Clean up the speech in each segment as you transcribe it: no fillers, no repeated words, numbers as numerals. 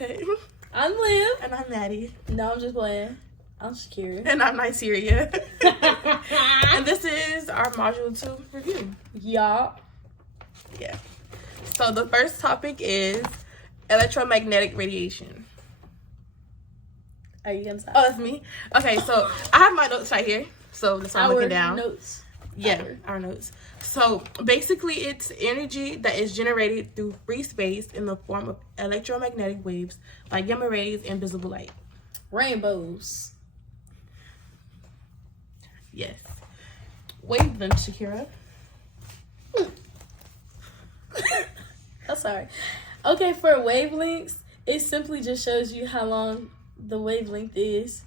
Okay. I'm Liv. And I'm Maddie. No, I'm just playing. I'm Shakira. And I'm Nigeria. And this is our Module 2 review. Y'all. Yeah. So the first topic is electromagnetic radiation. Are you gonna stop? Oh, that's me? Okay, so I have my notes right here. So that's what I'm looking down. Notes. Yeah, our notes. So basically, it's energy that is generated through free space in the form of electromagnetic waves like gamma rays and visible light. Rainbows. Yes. Wavelength, Shakira. I'm sorry. Okay, for wavelengths, it simply just shows you how long the wavelength is.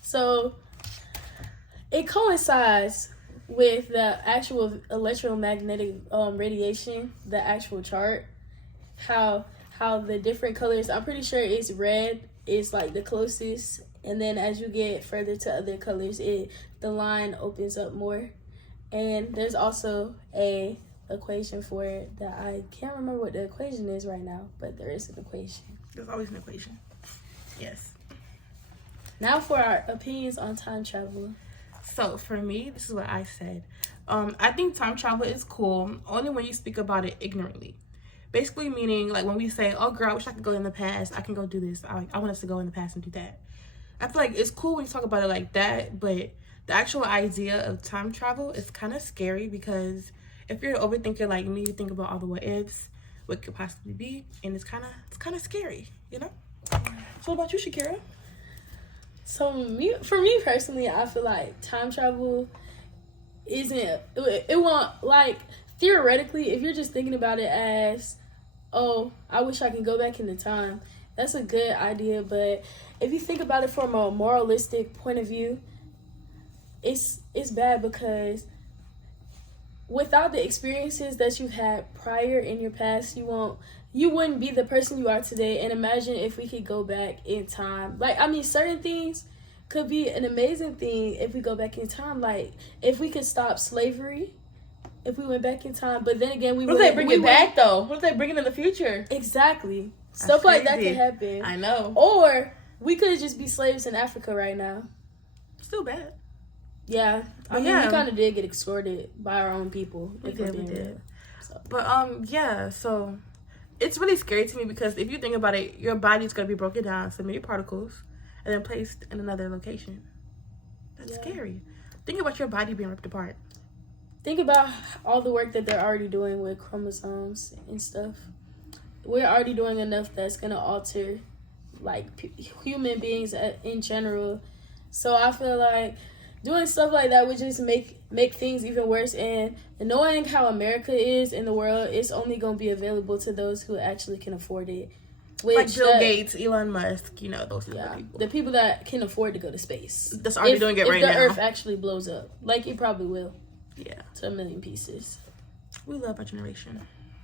So it coincides with the actual electromagnetic radiation, the actual chart, how the different colors, I'm pretty sure it's red is like the closest, and then as you get further to other colors, the line opens up more. And there's also a equation for it that I can't remember what the equation is right now, but there is an equation. There's always an equation. Yes. Now for our opinions on time travel. So for me, this is what I said. I think time travel is cool only when you speak about it ignorantly. Basically meaning like when we say, oh girl, I wish I could go in the past. I can go do this. I want us to go in the past and do that. I feel like it's cool when you talk about it like that, but the actual idea of time travel is kind of scary because if you're an overthinker like me, you think about all the what ifs, what could possibly be, and it's kind of scary, you know? So what about you, Shakira? So for me personally, I feel like time travel it won't, like, theoretically, if you're just thinking about it as, oh, I wish I can go back in the time, that's a good idea. But if you think about it from a moralistic point of view, it's bad because without the experiences that you've had prior in your past, you wouldn't be the person you are today. And imagine if we could go back in time. Like, I mean, certain things could be an amazing thing if we go back in time. Like, if we could stop slavery, if we went back in time. But then again, What if they bring it back, though? What if they bring it in the future? Exactly. Stuff like that could happen. I know. Or we could just be slaves in Africa right now. Still bad. Yeah. I mean, we kind of did get extorted by our own people. We did. So. But, yeah, so it's really scary to me because if you think about it, your body's going to be broken down to many particles and then placed in another location. That's scary. Think about your body being ripped apart. Think about all the work that they're already doing with chromosomes and stuff. We're already doing enough that's going to alter, like, human beings in general. So I feel like doing stuff like that would just make things even worse. And knowing how America is in the world, it's only going to be available to those who actually can afford it. Like Bill Gates, Elon Musk, you know, those people. The people that can afford to go to space. That's already doing it right now. If the Earth actually blows up. Like it probably will. Yeah. To a million pieces. We love our generation.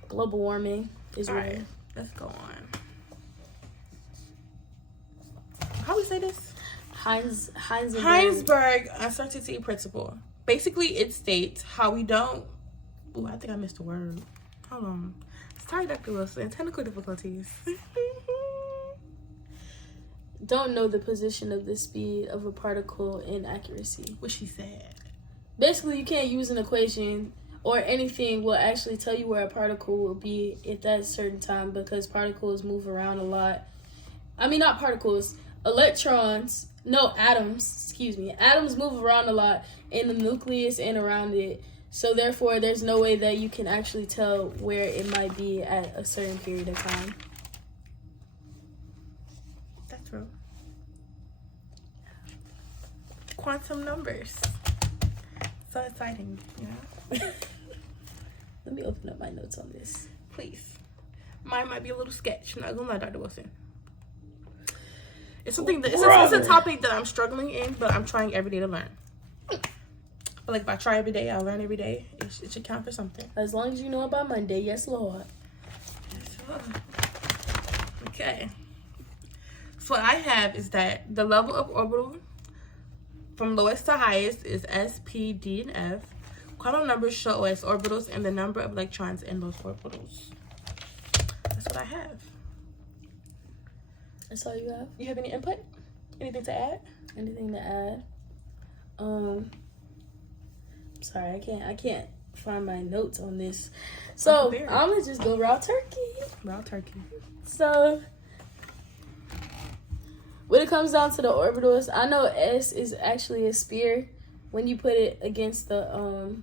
Global warming is real. Right, let's go on. How we say this? Heisenberg uncertainty principle. Basically, it states how we don't... Ooh, I think I missed a word. Hold on. Sorry, Dr. Wilson. Technical difficulties. Don't know the position of the speed of a particle in accuracy. What she said. Basically, you can't use an equation or anything will actually tell you where a particle will be at that certain time because particles move around a lot. I mean, not particles. Atoms move around a lot in the nucleus and around it. So therefore, there's no way that you can actually tell where it might be at a certain period of time. That's real. Quantum numbers. So exciting, you know? Let me open up my notes on this. Please. Mine might be a little sketch. I'm not gonna lie, Dr. Wilson. It's something that it's a topic that I'm struggling in, but I'm trying every day to learn. But like if I try every day, I learn every day. It should count for something. As long as you know about Monday, yes, Lord. Yes, Lord. Okay. So what I have is that the level of orbital from lowest to highest is S, P, D, and F. Quantum numbers show us orbitals and the number of electrons in those orbitals. That's what I have. That's all you have? You have any input? Anything to add? Anything to add? Sorry, I can't find my notes on this. So I'm gonna just go raw turkey. Raw turkey. So when it comes down to the orbitals, I know S is actually a sphere when you put it against the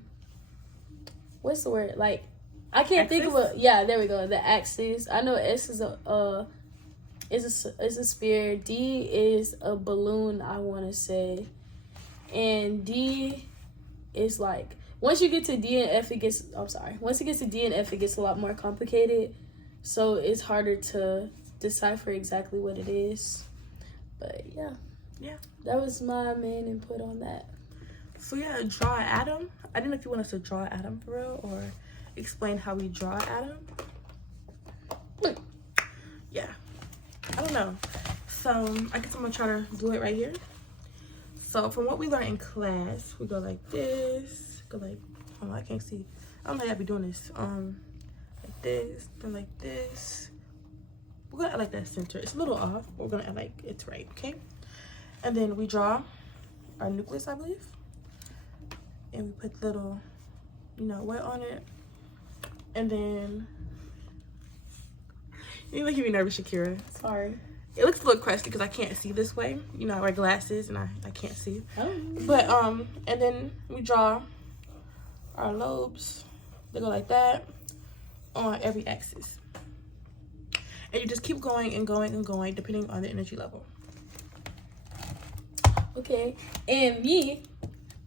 what's the word? Like, I can't think of a, yeah, there we go, the axis. I know S is a sphere. D is a balloon, I want to say. And D is like, once you get to D and F, once it gets to D and F, it gets a lot more complicated. So it's harder to decipher exactly what it is. But yeah. That was my main input on that. So yeah, draw an atom. I didn't know if you want us to draw an atom for real or explain how we draw an atom. Yeah. I don't know. So I guess I'm gonna try to do it right here. So from what we learned in class, we go like this, go like, oh, I can't see. I don't know how to be doing this. Like this, then like this. We're gonna add like that center. It's a little off, but we're gonna add like it's right, okay? And then we draw our nucleus, I believe. And we put little, wet on it. And then, you're making me nervous, Shakira. Sorry. It looks a little crusty because I can't see this way. I wear glasses and I can't see. Oh. But, and then we draw our lobes. They go like that on every axis. And you just keep going and going and going depending on the energy level. Okay. And me,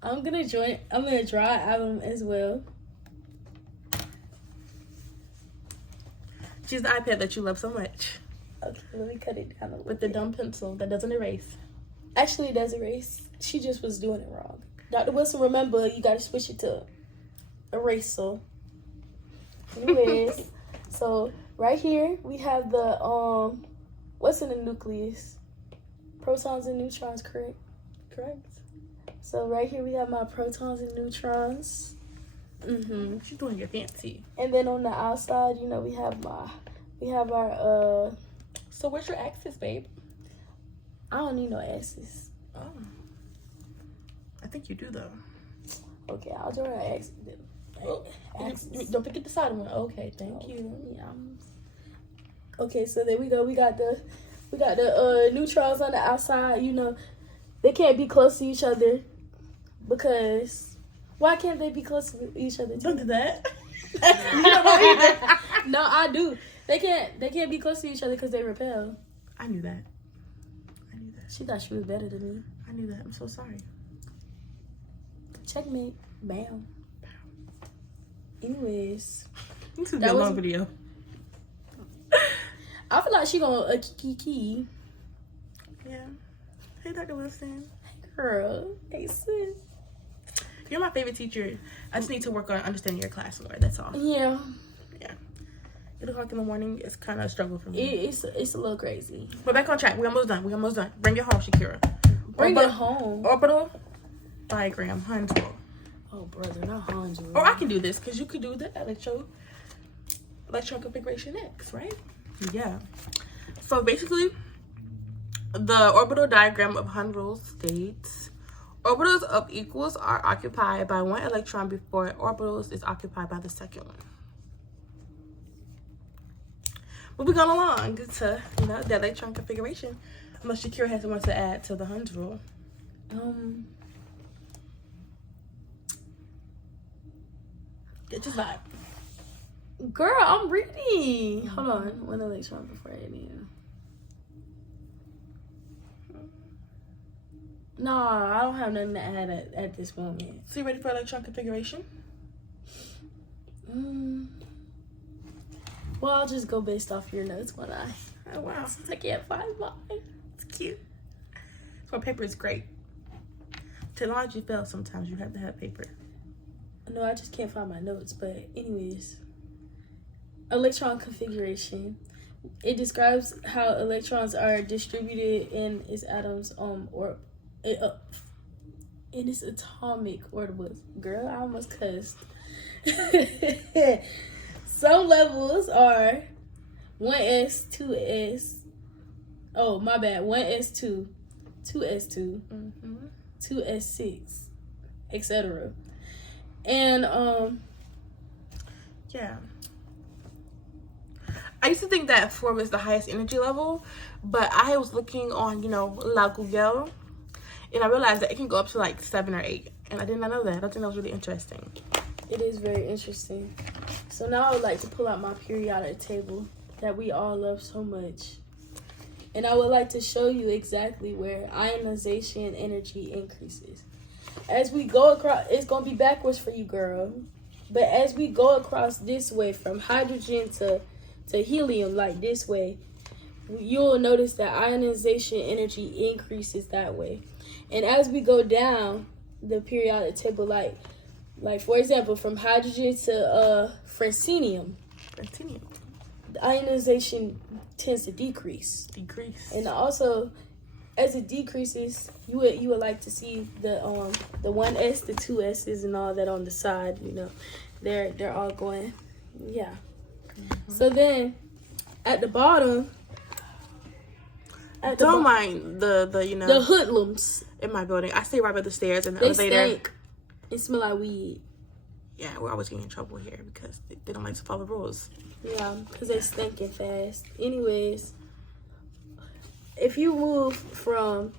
I'm gonna draw an atom as well. Choose the iPad that you love so much. Okay, let me cut it down a little With the dumb pencil that doesn't erase. Actually, it does erase. She just was doing it wrong. Dr. Wilson, remember, you gotta switch it to eraser. Anyways, so right here we have the what's in the nucleus? Protons and neutrons, correct? So right here we have my protons and neutrons. She's doing your fancy. And then on the outside, we have our So where's your axis, babe? I don't need no axis. Oh. I think you do though. Okay, I'll draw an axis. Don't forget the side one. Okay, thank you. Yeah. Okay, so there we go. We got the neutrons on the outside. They can't be close to each other because why can't they be close to each other? Don't do that. You don't know either. No, I do. They can't be close to each other because they repel. I knew that. She thought she was better than me. I knew that. I'm so sorry. Checkmate. Bam. Anyways. This is a long video. I feel like she gonna kiki. Yeah. Hey, Dr. Wilson. Hey, girl. Hey, sis. You're my favorite teacher. I just need to work on understanding your class more. That's all. Yeah. 8 o'clock in the morning is kind of a struggle for me. It's a little crazy. We're back on track. We're almost done. Bring it home, Shakira. Bring it home. Orbital diagram, Hunsrule. Oh, brother, not Hunsrule. Or I can do this because you could do the electron configuration next, right? Yeah. So basically, the orbital diagram of Hunsrule states orbitals of equals are occupied by one electron before orbitals is occupied by the second one. Moving on along to the electron configuration. Unless Shakira has something to add to the Hunsrule. Get your vibe. Girl, I'm reading. Hold on. One electron before any. No, I don't have nothing to add at this moment. So you ready for electron configuration? Well, I'll just go based off your notes when I. Oh, wow. Since I can't find mine. It's cute. So paper is great. Technology fails sometimes. You have to have paper. No, I just can't find my notes. But anyways, electron configuration. It describes how electrons are distributed in its atoms in its atomic orbitals. Girl, I almost cussed. Some levels are 1s, 2s, Oh, my bad. 1s2, 2s2, Mm-hmm. 2s6, etc. And Yeah. I used to think that 4 was the highest energy level, but I was looking on, La Google, and I realized that it can go up to like 7 or 8. And I did not know that. I think that was really interesting. it is very interesting. So now I would like to pull out my periodic table that we all love so much. And I would like to show you exactly where ionization energy increases. As we go across, it's going to be backwards for you, girl. But as we go across this way from hydrogen to helium, like this way, you'll notice that ionization energy increases that way. And as we go down the periodic table, like for example, from hydrogen to francinium, the ionization tends to decrease. And also, as it decreases, you would like to see the 1s, the 2s's, and all that on the side. They're all going, yeah. Mm-hmm. So then, at the bottom, don't mind the hoodlums in my building. I stay right by the stairs and the they elevator. stink. It smell like weed. Yeah, we're always getting in trouble here because they don't like to follow the rules. Yeah, because they stinking fast. Anyways, if you move from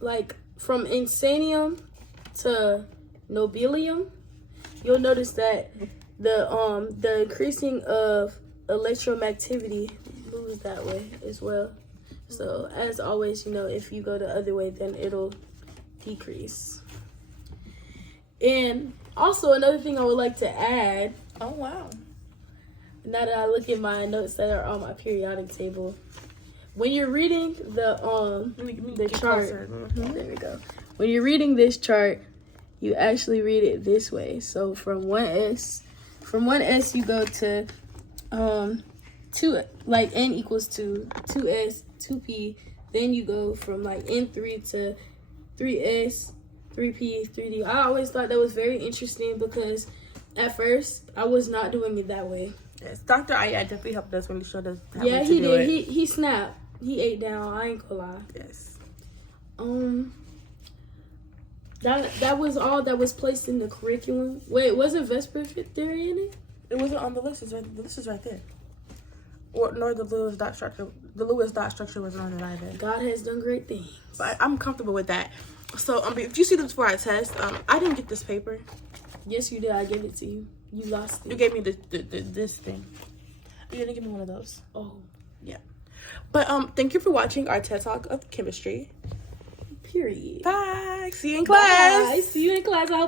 insanium to nobelium, you'll notice that the increasing of electromagnetivity moves that way as well. So as always, if you go the other way, then it'll decrease. And also another thing I would like to add. Oh wow. Now that I look at my notes that are on my periodic table, when you're reading the chart, there we go. When you're reading this chart, you actually read it this way. So from 1s you go to 2, like n equals 2, 2s, 2p. Then you go from like n3 to 3s, 3p, 3d. I always thought that was very interesting because at first I was not doing it that way. Yes, Dr. Aya definitely helped us when he showed us how Yeah, to he do did. it. He snapped. He ate down. I ain't gonna lie. Yes. That was all that was placed in the curriculum. Wait, wasn't Vesper theory in it? It wasn't on the list. The list is right there. Or nor the Lewis dot structure. The Lewis dot structure wasn't on it either. God has done great things. But I'm comfortable with that. So if you see this before I test, I didn't get this paper. Yes, you did. I gave it to you. You lost it. You gave me this thing. You didn't give me one of those. Oh. Yeah. But thank you for watching our TED Talk of chemistry. Period. Bye. See you in class. Bye. See you in class. I hope